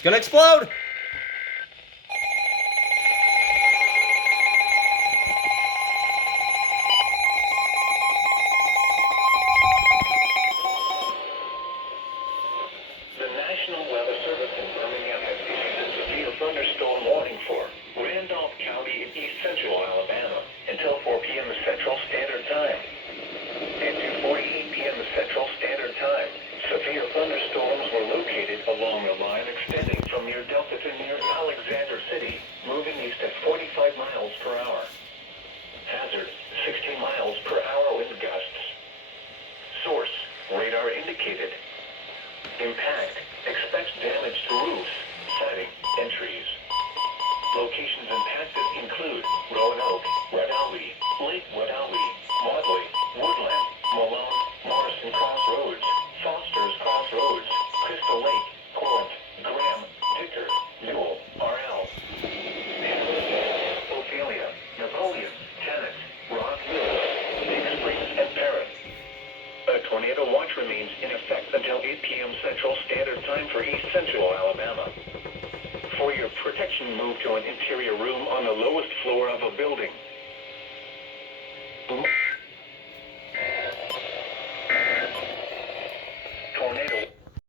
It's gonna explode! The National Weather Service in Birmingham has issued a severe thunderstorm warning for Randolph County in east central Alabama until 4 p.m. Central Standard Time. At 2:48 p.m. Central Standard Time, severe thunderstorms were located along the line extending from near Delta to near Alexander City, moving east at 45 miles per hour. Hazard, 60 miles per hour wind gusts. Source, radar indicated. Impact, expect damage to roofs, siding, and trees. Locations impacted include Roanoke, Wedowee, Lake Wedowee, Maudley, Woodland, Malone, Morrison Crossroads, Foster's Crossroads, Crystal Lake, Corinth, Graham, Dicker, Newell, RL, Ophelia, Napoleon, Tennis, Rock Hill, Big Springs, and Perrin. A tornado watch remains in effect until 8 p.m. Central Standard Time for East Central Alabama. For your protection, move to an interior room on the lowest floor of a building.